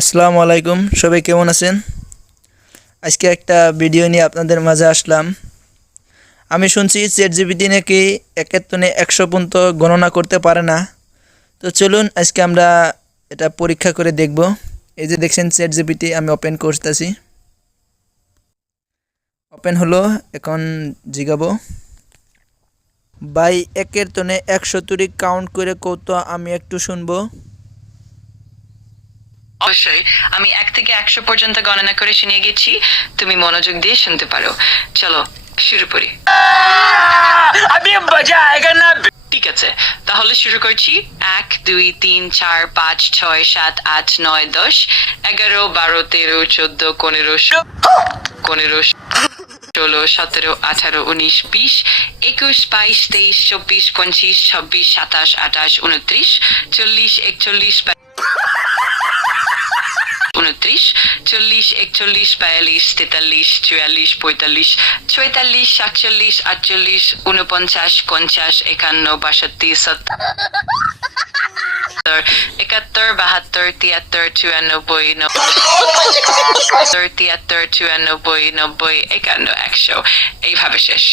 আসসালামু আলাইকুম, সবাই কেমন আছেন? আজকে একটা ভিডিও নিয়ে আপনাদের মাঝে আসলাম। আমি শুনছি চ্যাটজিপিটি নাকি একের তনে 100 পর্যন্ত গণনা করতে পারে না। তো চলুন আজকে আমরা এটা পরীক্ষা করে দেখব। এই যে দেখছেন চ্যাটজিপিটি আমি ওপেন করতেছি। ওপেন হলো, এখন জিগাবো ভাই একের তনে 100 কাউন্ট করে কত, আমি একটু শুনবো। অবশ্যই আমি 1 থেকে 100 পর্যন্ত গণনা করে শুনিয়ে গেছি, তুমি মনোযোগ দিয়ে শুনতে পারো। চলো শুরু করি। अभी मजा आएगा ना। ঠিক আছে, তাহলে শুরু করছি। 1 2 3 4 5 6 7 8 9 10 11 12 13 14 15 16 17 18 19 20 21 22 23 24 25 26 27 28 29 40 41 29 40 41 42 43 44 45 46 47 48 49 50 51 62 70 71 72 73 94 73 94 90 51 100 এইভাবে শেষ।